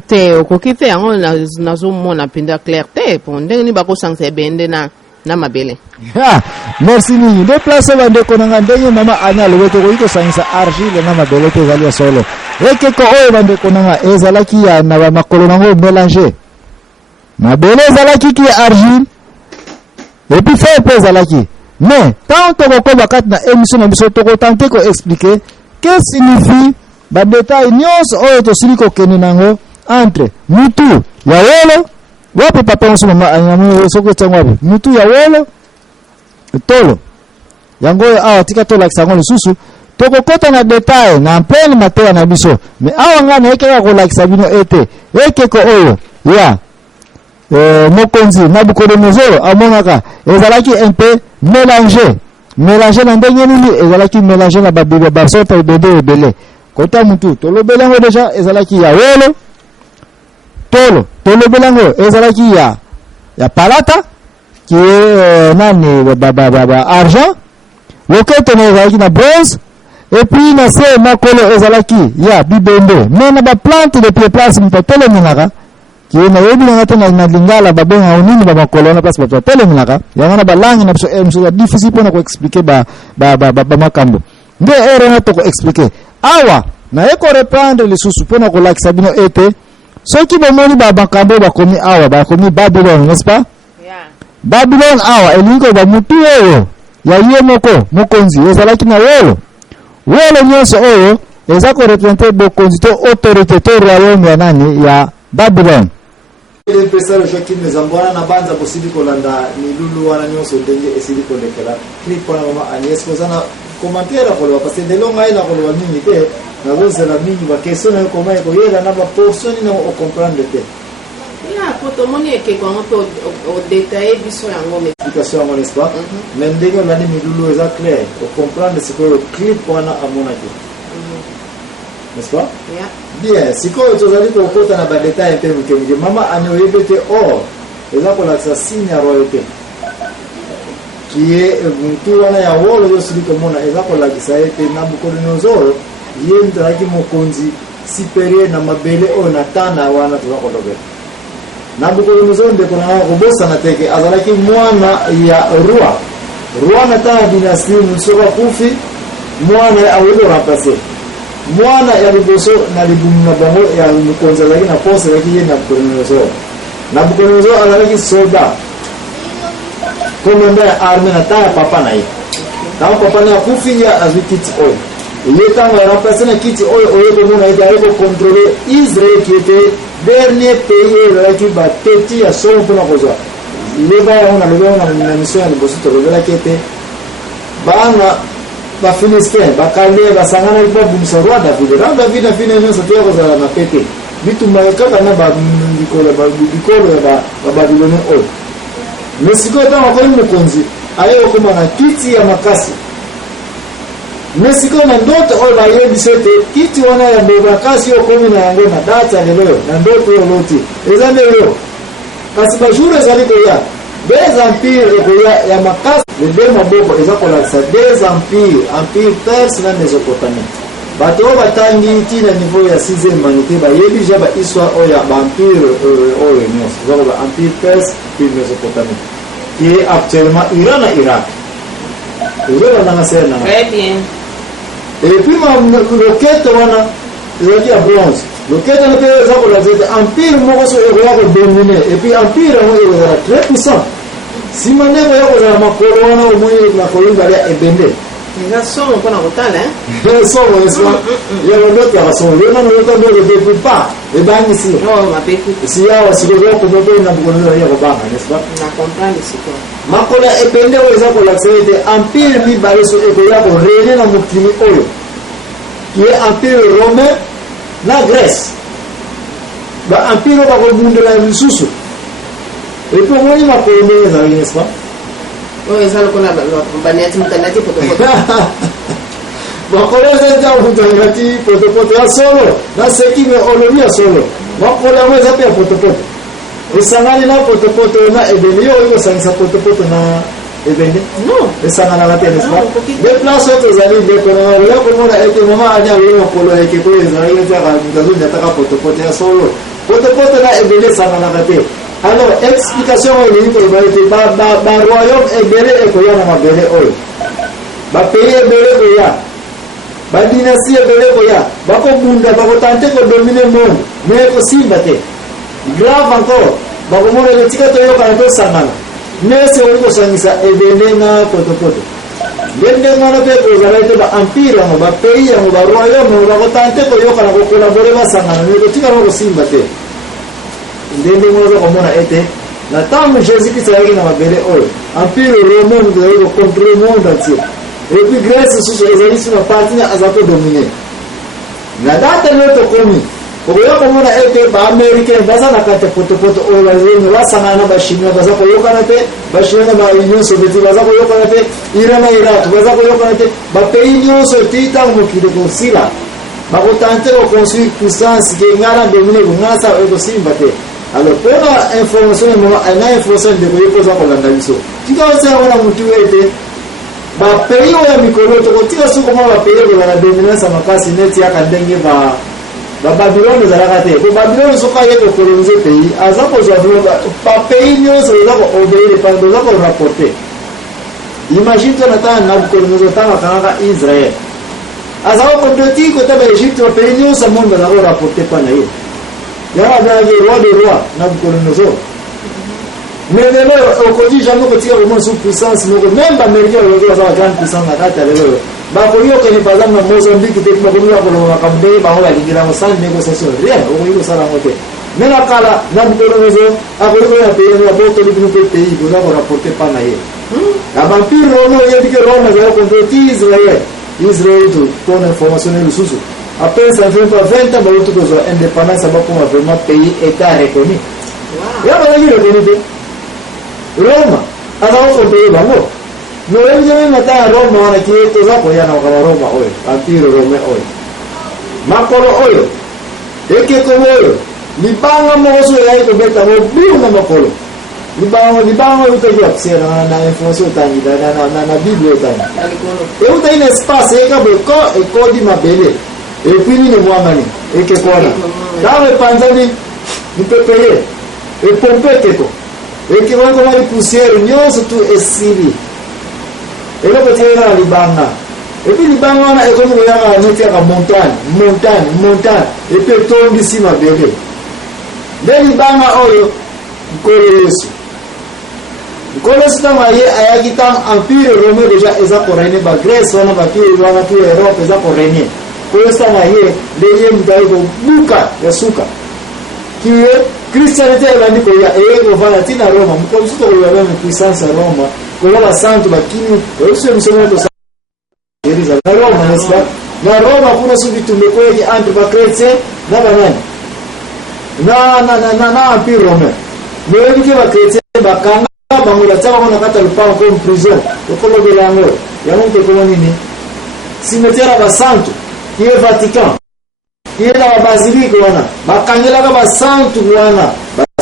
te okokite yango nazomona mpenza clair te po ndenge nini bakosangisa ebende na mabele. Merci mingi. Déplacer bandeko na ndenge mama Anya lobeto ko kosangisa argile na mabele te ezali ya solo. Ekeko oyo bandeko na ezalaki ya na makolo nango mélanger. Mabele ezalaki ki argile. Et puis fait pe ezalaki. Mais tant to ko bakati na émission na biso to ko tenter ko expliquer qu'est-ce signifie ba détail nyos oyo to sili ko kene nango entre mutu ya wolo wapi papa nso mama anyamu soko tsango wapi mutu ya wolo tolo yango awa tika to like sango lisusu to ko kota na détail na mpeni mateya na biso mais awa nga na eke ko like sabino ete eke ko oyo ya mokonzi Nabucodonosor amonaka ezalaki un peu mélanger na ndenge nini ezalaki mélanger na babibe basota ebende ebele kota mutu tolobelango deja ezalaki ya wolo tolo tolobelango ezalaki ya palata qui est nani argent loketo na ezalaki na bronze et puis na se makolo ezalaki ya bibende mais na ba plante de place mtatele minaka qui est na yebi na tena na lingala babenga unini ba makolo na place mtatele minaka yana ba langi na so difficile pour ko expliquer ba makambo nde ero na to ko expliquer awa na eko reprendre les sous pour ko like sabino ete ceux qui bomoni ba makambo ba komi awa ba komi Babylone n'est-ce pas? Babylone awa elingo ba mutu oyo ya ye moko mokonzi ezalaki na wolo nyonso oyo ezako représenter bokonzi to autorité to royaume ya nani ya Babylone. Ile pesa lo shoki mezambwana na banza bosidi kolanda ni lulu wana nyonso ndenge esidi kolekela clip na mama Agnes kozana commentaire ko parce que de longa ila ko wa mingi te na voza la mingi ba question na ko mai ko yela na ba portion na o comprendre te. Ya poto moni ke ko ngoto o détailler biso yango mais explication ngo n'est-ce pas? Mais ndenge na ni lulu eza clair o comprendre ce que le clip wana amona ke. N'est-ce pas? Yeah. Bien, si quoi tu as dit qu'on compte dans les détails que maman a nous répété or, et là pour l'assassin à royauté, qui est tout on a ya wolo yo sili comme on a, et là pour la qui ça a été Nabucodonosor, yem dragi mokonzi supérieur na mabele o natana wana tu wako dobe. Nabucodonosor de kona robosa na teke azalaki mwana ya roi natana dynastie musoka kufi mwana awelo remplacer. Mwana ya liboso na libumu na bango ya mukonza laki na force laki ye Nabucodonosor azalaki soldat commandant ya armée na taya papa na ye tango papa na ya kufi ya azwi kiti oyo ye tango ya remplacer na kiti oyo komona ete ayeko contrôler Israël qui était dernier pays ezalaki bateti ya solo mpona kozwa leba yango na lobe yango na mission ya liboso tolobelaki ete bana ba Philistins ba Calais ba sangana ba bumisa roi David na fina nyonso te ko zala na pete bitu malaka na ba bikolo ya ba Babylone oyo mesiko tama ko mukonzi ayo ko mana kiti ya makasi mesiko na ndoto oyo ba yebi sete kiti wana ya makasi yo komi na yango na data lelo na ndoto yo loti ezande yo kasi ba jour ezali ko ya des empires ya makasi le deux maboko ezakola sa des empire perse na Mésopotamie bato batangi tina niveau ya 6e humanité ba yebi ja ba histoire oya ba empire oyo nyos zako ba empire perse puis Mésopotamie qui est actuellement Iran et Irak. Très bien. Et puis ma roquette wana ezaki ya bronze roquette na pe ezakola za empire moko so eroya dominer et puis empire mo ezala très puissant. Si maneko yako na makolo wana omoni na kolonga ya ebende eza solo mpona kotala solo eswa ya ndoto ya solo na ndoto ndoto de pas et bangi si si ya sikolo ko boto na bukono ya kobanga n'est-ce pas na comprendre siko makolo ebende oza ko la sete empire mi baleso ekoya ko rene na mukini oyo qui est empire romain na Grèce ba empire ba ko bundela lisusu. Et pour moi, il m'a connu, n'est-ce pas? Oui, ça, on a banniati mutanati potopoto. Bon, quand on a mutanati potopoto à solo, là c'est qui me olomi à solo. Moi, pour la moi, j'appelle potopoto. Et ça n'a pas potopoto na ebeni, yo ça n'a potopoto na ebeni. Non. Et ça n'a pas n'est-ce pas? Des places autres amis, des colons, là comme on a été maman a dit à lui, on polo avec les amis, ils ont dit à potopoto à solo. potepote na ebele sanganaka te. Alors explication oyo elingi koloba ete baroyaume ebele ekoya na mabele oyo, bapays ebele koya, badynastie ebele koya, bakobunda bakotante kodomine monde, mais ekosimba te. Grave encore, bakomona etika toyokana tosangana, mais se oli kosangisa ebele na potepote. Ndenge wana mpe kozala ete baempire yango, bapays yango, baroyaume yango bakotante koyokana kokolabore basangana, mais kotikana kosimba te. Ndenge wana komona ete na ntango Jésus-Christ ayaki na mabele oyo, empire romain ezali kocontrôle monde entier, et puis Grèce susu ezali suna parti na aza kodomine. Na date nde tokomi okoya komona ete baaméricain baza na kati ya potopoto oyo bazali basangana na bachinois baza koyokana te, bachinois na baunion soviétique baza koyokana te, Iran na Irak baza koyokana te, bapays nyonso ti ntango mokili kosila bakotante koconstruire puissance ke nga na domine nga sa ekosimba te. Alors pour la information na information de koyokoza kolanda biso tika osala wana mutu ete bapays oyo ya mikolo tokotika suku mwa bapays kozala dominance makasi neti yaka ndenge bababylone ezalaka te. Po babylone soki aye kokolonize pays aza kozwa bapays nyonso eza koobeyire pande oza korapporte. Imagine to natana Nabucodonosor ntango akangaka Israel aza kokontroti kota baegypte bapays nyonso monde baza korapporte mpa na ye. Yara abaki roi de roi Nabucodonosor. Mais lelo okodi jamais kotika komo sous puissance moko, même baaméricain oyo baza ba grande puissance na kati ya lelo bakoki okende par exemple na Mozambique te bakoki kolonga kambe bango balingira mo sans négociation rien okoki kosala ngo te. Mais na kala Nabucodonosor akoki koya pays na botoli bino pe pays boza korapporte pa na ye. La vampire romain oyebi ke Rome ezali kontroti Israël to pour information lisusu. Après ça fait pas 20 ans balutu kozwa indépendance abakoma vraiment pays état reconnu. Ya bazali reconnu. Roma azao kote bango. No wengi mata Roma wana kiyeto zako yana kwa Roma oyo, empire Rome oyo. Makolo oyo. Eke komoyo. Libanga mozo ya iko beta mo biu na makolo. Libanga utajua kusema na information tani na Bible tani. Et uta ina espace eka beko ekodi mabele. Et puis ni mwamani eke kona dawe panzani mpepeye e pompe keko eke wango mali poussière nyonso tu esili elo petera libanga et puis libanga wana ekomi koyaka neti ya montagne et puis tondi si mabele nde libanga oyo nkolo Yesu tanga ye ayaki tanga empire romain déjà eza korene ba Grèce wana ba kiri wana tu Europe eza korene. Kosa na ye leye mtaiko buka ya suka kiwe Christianité ebandi ko ya ego vala tina Roma mkomsuto ko ya puissance Roma ko la santo bakini oyo msomo to Jerusalem na Roma nesba na Roma kuna subitu mekoje entre ba chrétien na banani na empire romain mais bike ba chrétien bakanga bango la tsaba na kata lupango comme prison ko lo belango ya monte ko nini cimetière ba santo qui est Vatican, qui est la basilique wana, bakangela ka basantu wana,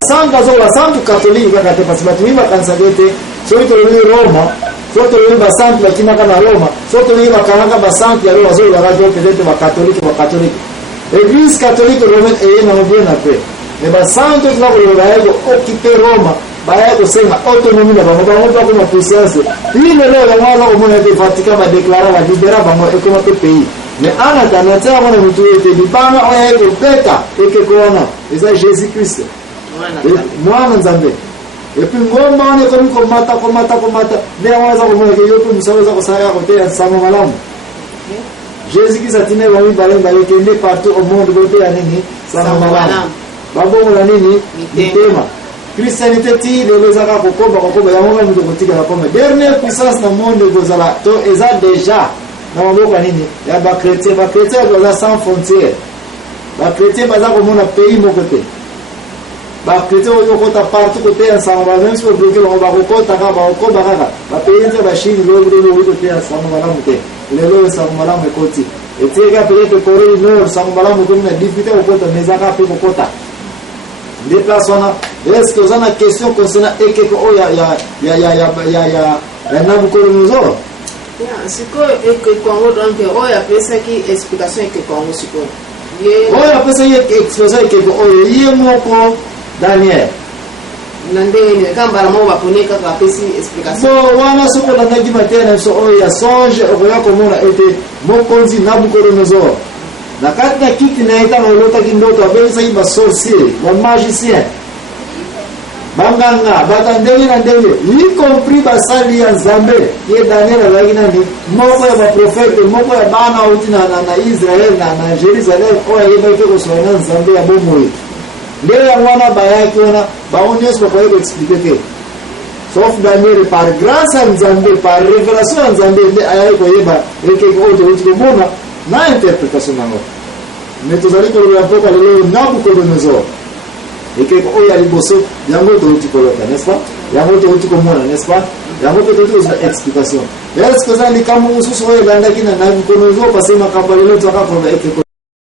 basantu catholique bakate parce que batu bakanisa gete, soki toloni Roma, soki toloni basantu bakimaka na Roma, soki toloni bakanaka basantu ya Roma, soki bakajo peut-être bakatolike. Église catholique romaine eye na bien na paix. Mais basantu tla ko baego occuper Roma, baego senga autonomie na bango ba ko puissance. Ile lelo ngala ko mona de Vatican ba déclarer la libérer bango et comme pays. Mais en attendant, ça va nous trouver des libanga oya ko beta eke kona eza Jésus Christ. Mwana nzambe. Et puis ngomba on ko komata ne waza ko mona ke yopo musaweza ko sara ko te sango malamu. Jésus Christ atine ba mi balenga yekende partout au monde côté ya nini sango malamu. Babo la nini mitema. Christianité ti le zaka ko koba ya mwana ndo kotika na koma. Dernière puissance dans monde gozala to eza déjà na mboka nini ya ba chrétien baza sans frontières ba chrétien baza komona pays moko te ba chrétien oyo kota partout côté ensemble même si on bloquer on va kokota ka ba okoba kaka ba pays nze ba Chine lo côté ensemble malamu te lelo ensemble malamu ekoti eteka peut-être Corée du Nord ensemble malamu comme na difficulté okota mezaka pe kokota des personnes est-ce que vous avez une question concernant ekeko oya ya Nabucodonosor. Siko eke Congo donc oyo apesaki explication eke Congo siko oyo apesa ye expression ekeko oyo ye moko Daniel na ndenge nini kambala mo baponeka kapesi explication so wana soko landaki matena so oyo ya songe okoya komona ete mokonzi Nabucodonosor na kati na kiti na ye ntango olotaki ndoto abelisaki basorcier bamagicien banganga bata ndenge na ndenge y compris basali ya Nzambe ye Daniel azalaki nani moko ya baprofete moko ya bana auti na Israel na Jerusalem oyo ayebaki kosola na Nzambe ya bomoi nde yango wana bayaki wana bango nyonso bakoki koexplike te sauf Daniel par grâce ya Nzambe par révélation ya Nzambe nde ayaki koyeba ekeke oyo tokoti komona na interprétation nango mais tozali kolobela mpoka lelo Nabucodonosor ekeke oyo ya liboso yango tokoti kolota n'est-ce pas yango tokoti komona n'est-ce pas yango mpe tokoti kozwa explication est-ce que eza likambo mosusu oyo elandaki na Nabucodonosor parce que makambo lelo tozaka koloba ekeke